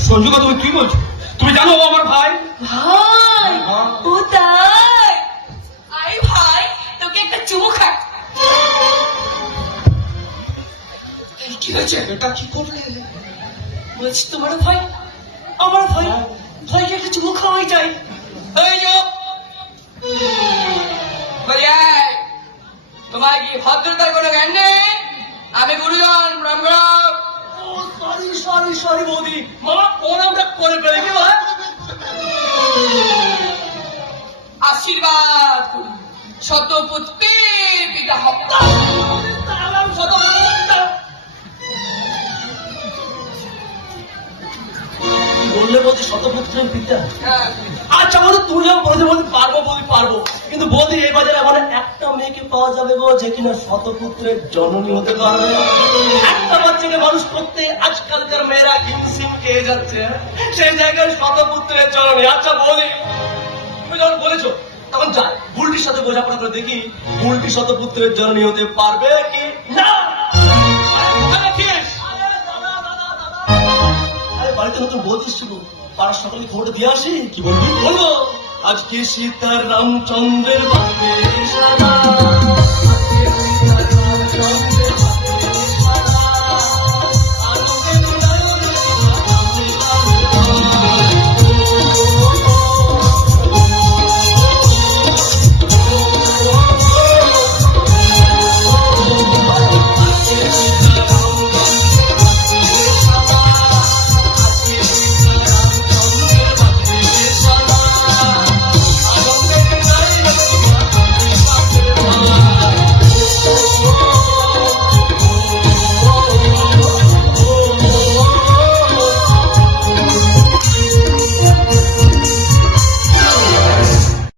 সঞ্জুকা তুমি কি বলছো? তুমি জানো ও আমার ভাই? ভাই হ্যাঁ। ও তাই আরে ভাই তোকে একটা চুমু কি হয়েছে? এটা কি করলে? বলছি তোমার ভাই আমার ভাই ভাইকে একটা চুমু খাওয়াই যায়? এই যে তোমার কি ভদ্রতার কোনো জ্ঞান নেই? আমি গুরুজন করো সরি সরি সরি বৌদি। মামা আশীর্বাদ করি শতপুত্রের পিতা হত্যা। বললে বলছি শতপুত্রের পিতা। হ্যাঁ, আচ্ছা বলতো বলতে বলতে পারব বলি পারব। কিন্তু বৌদি এই বাজারে এমন একটা মেয়েকে পাওয়া যাবে গো যে কিনা শতপুত্রের জননী হতে পারবে। একটা বাচ্চাকে মানুষ করতে আজকালকার মেয়েরা হিমসিম খেয়ে যাচ্ছে। সেই জায়গায় শতপুত্রের জননী। আচ্ছা বলি তুমি যখন বলেছ, তখন যাই ভুলটির সাথে বোঝাপড়া করে দেখি বুলটি শতপুত্রের জননী হতে পারবে কি না? বাড়িতে নতুন বৌদি ছিল পাড়ার সকলে দিয়ে আসি, কি বলবি? বলব, আজকে সীতার রামচন্দ্রের বাপের সাদা